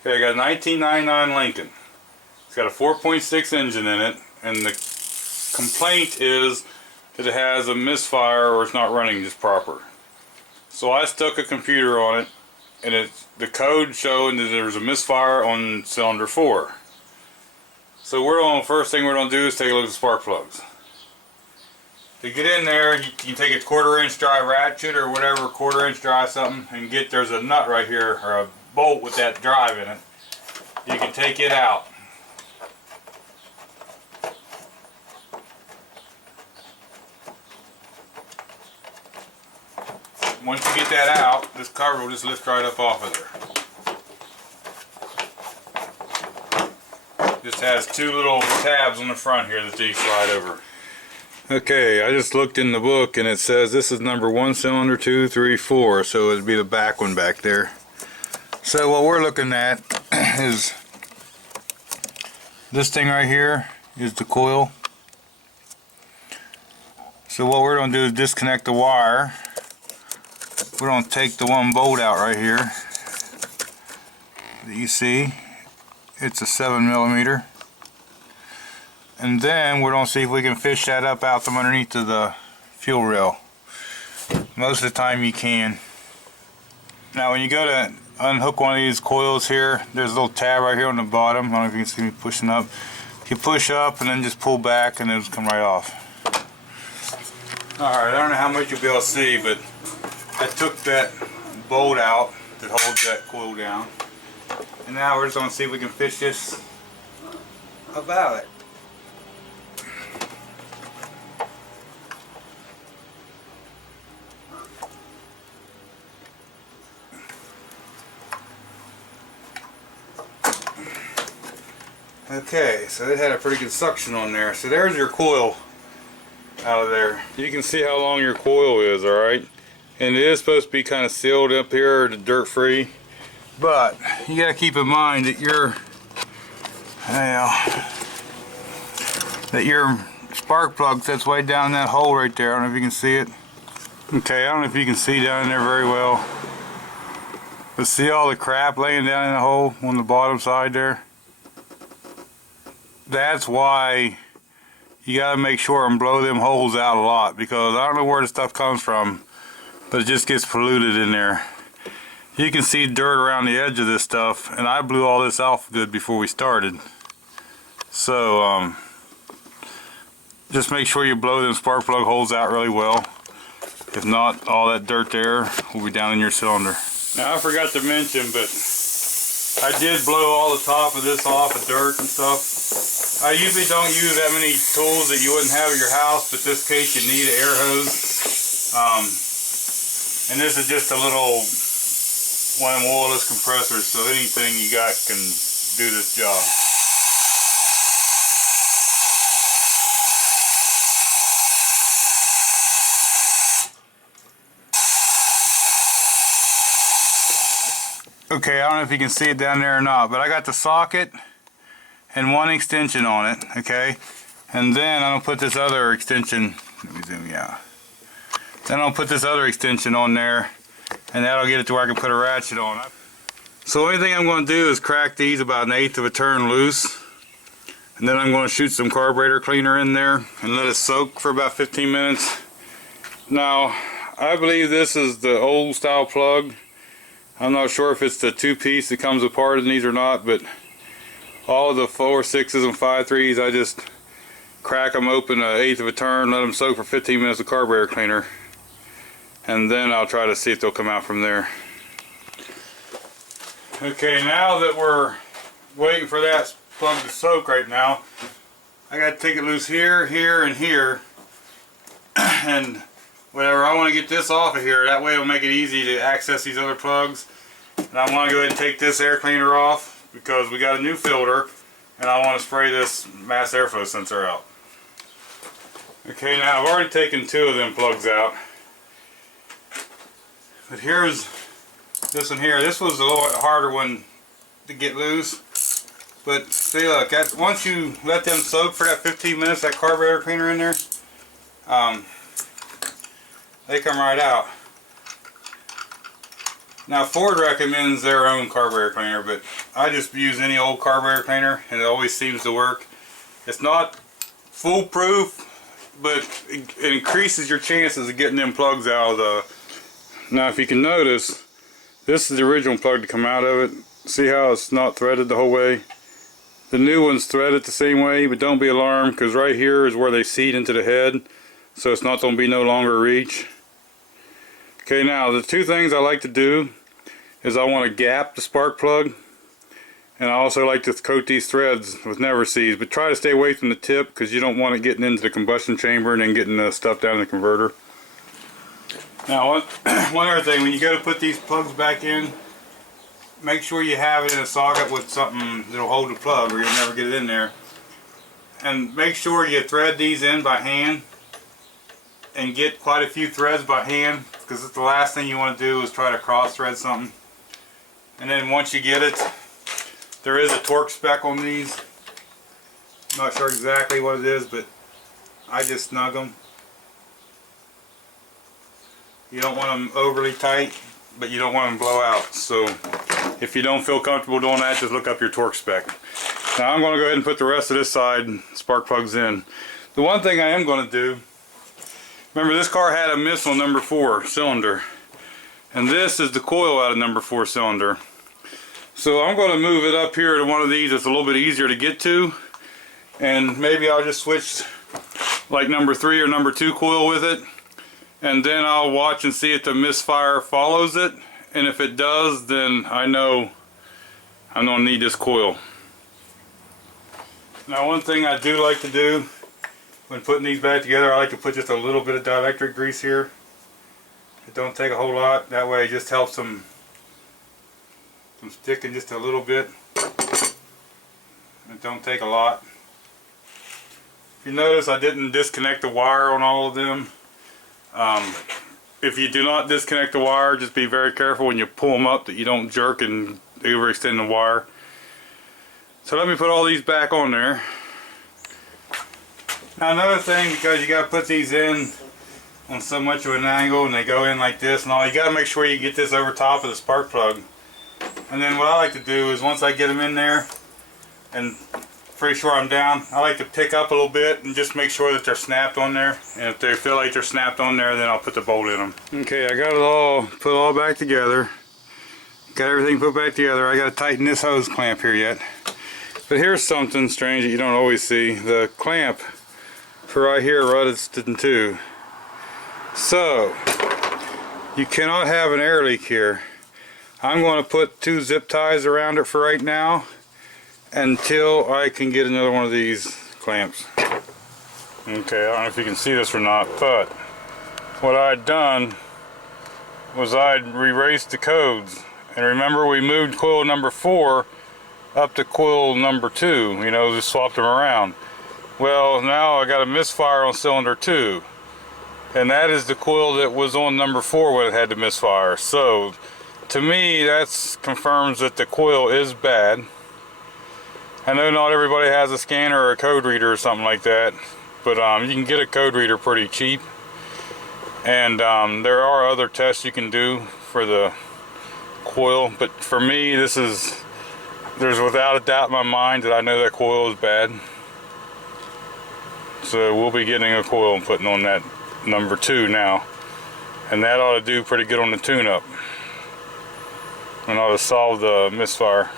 Okay, I got a 1999 Lincoln. It's got a 4.6 engine in it, and the complaint is that it has a misfire or it's not running just proper. So I stuck a computer on it, and the code showing that there was a misfire on cylinder 4. So first thing we're going to do is take a look at the spark plugs. To get in there, you can take a 1/4 inch dry ratchet or whatever, 1/4 inch dry something, and there's a nut right here, or a bolt with that drive in it. You can take it out. Once you get that out, this cover will just lift right up off of there. Just has 2 little tabs on the front here that you slide over. Okay, I just looked in the book and it says this is number 1 cylinder 234, so it'd be the back one back there. So what we're looking at is this thing right here is the coil. So what we're going to do is disconnect the wire. We're going to take the one bolt out right here that you see. It's a 7mm. And then we're going to see if we can fish that up out from underneath of the fuel rail. Most of the time you can. Now when you go to unhook one of these coils here, there's a little tab right here on the bottom. I don't know if you can see me pushing up. You push up and then just pull back and it'll come right off. Alright, I don't know how much you'll be able to see, but I took that bolt out that holds that coil down. And now we're just going to see if we can fish this up out of it. Okay, so it had a pretty good suction on there. So there's your coil out of there. You can see how long your coil is, alright? And it is supposed to be kind of sealed up here, dirt free. But you gotta keep in mind that your spark plug sits way down in that hole right there. I don't know if you can see it. Okay, I don't know if you can see down in there very well. But see all the crap laying down in the hole on the bottom side there? That's why you gotta make sure and blow them holes out a lot, because I don't know where the stuff comes from, but it just gets polluted in there. You can see dirt around the edge of this stuff, and I blew all this off good before we started. So just make sure you blow them spark plug holes out really well. If not, all that dirt there will be down in your cylinder. Now I forgot to mention, but I did blow all the top of this off of dirt and stuff. I usually don't use that many tools that you wouldn't have at your house, but this case you need an air hose. And this is just a little one of them oilless compressors, so anything you got can do this job. Okay, I don't know if you can see it down there or not, but I got the socket and one extension on it, okay? And then I'm gonna put this other extension, let me zoom you out. Then I'll put this other extension on there, and that'll get it to where I can put a ratchet on. So the only thing I'm gonna do is crack these about 1/8 of a turn loose. And then I'm gonna shoot some carburetor cleaner in there and let it soak for about 15 minutes. Now, I believe this is the old style plug. I'm not sure if it's the 2-piece that comes apart in these or not, but all the 4, 6s, and 5, 3s, I just crack them open 1/8 of a turn, let them soak for 15 minutes with carburetor cleaner, and then I'll try to see if they'll come out from there. Okay, now that we're waiting for that plug to soak right now, I got to take it loose here, here, and here, and whatever. I want to get this off of here. That way it'll make it easy to access these other plugs. And I want to go ahead and take this air cleaner off because we got a new filter, and I want to spray this mass airflow sensor out. Okay, now I've already taken 2 of them plugs out. But here's this one here. This was a little harder one to get loose. But see, look, once you let them soak for that 15 minutes, that carburetor cleaner in there, they come right out. Now Ford recommends their own carburetor cleaner, but I just use any old carburetor cleaner and it always seems to work. It's not foolproof, but it increases your chances of getting them plugs out of the... Now if you can notice, this is the original plug to come out of it. See how it's not threaded the whole way? The new one's threaded the same way, but don't be alarmed because right here is where they seat into the head, so it's not going to be no longer a reach. Okay, now the two things I like to do is I want to gap the spark plug, and I also like to coat these threads with never seize, but try to stay away from the tip because you don't want it getting into the combustion chamber and then getting the stuff down in the converter. Now one other thing, when you go to put these plugs back in, make sure you have it in a socket with something that'll hold the plug or you'll never get it in there. And make sure you thread these in by hand and get quite a few threads by hand, because the last thing you want to do is try to cross thread something. And then once you get it, there is a torque spec on these. I'm not sure exactly what it is, but I just snug them. You don't want them overly tight, but you don't want them to blow out. So if you don't feel comfortable doing that, just look up your torque spec. Now I'm going to go ahead and put the rest of this side spark plugs in. The one thing I am going to do, remember this car had a missile number 4 cylinder, and this is the coil out of number 4 cylinder. So I'm going to move it up here to one of these that's a little bit easier to get to, and maybe I'll just switch like number 3 or number 2 coil with it, and then I'll watch and see if the Misfire follows it, and if it does, then I know I'm going to need this coil. Now one thing I do like to do when putting these back together, I like to put just a little bit of dielectric grease here. It don't take a whole lot, that way it just helps them from sticking just a little bit. It don't take a lot. If you notice, I didn't disconnect the wire on all of them. If you do not disconnect the wire, just be very careful when you pull them up that you don't jerk and overextend the wire. So let me put all these back on there. Now another thing, because you got to put these in on so much of an angle and they go in like this and all, you got to make sure you get this over top of the spark plug. And then what I like to do is once I get them in there and pretty sure I'm down, I like to pick up a little bit and just make sure that they're snapped on there. And if they feel like they're snapped on there, then I'll put the bolt in them. Okay, I got it all put all back together. Got everything put back together. I got to tighten this hose clamp here yet. But here's something strange that you don't always see. The clamp for right here rusted in two. So you cannot have an air leak here. I'm going to put 2 zip ties around it for right now until I can get another one of these clamps. Okay, I don't know if you can see this or not, but what I'd done was I'd erased the codes. And remember, we moved coil number 4 up to coil number 2, you know, just swapped them around. Well, now I got a misfire on cylinder 2, and that is the coil that was on number 4 when it had the misfire. So to me, that confirms that the coil is bad. I know not everybody has a scanner or a code reader or something like that, but you can get a code reader pretty cheap, and there are other tests you can do for the coil, but for me, there's without a doubt in my mind that I know that coil is bad. So we'll be getting a coil and putting on that number 2 now, and that ought to do pretty good on the tune-up, and ought to solve the misfire.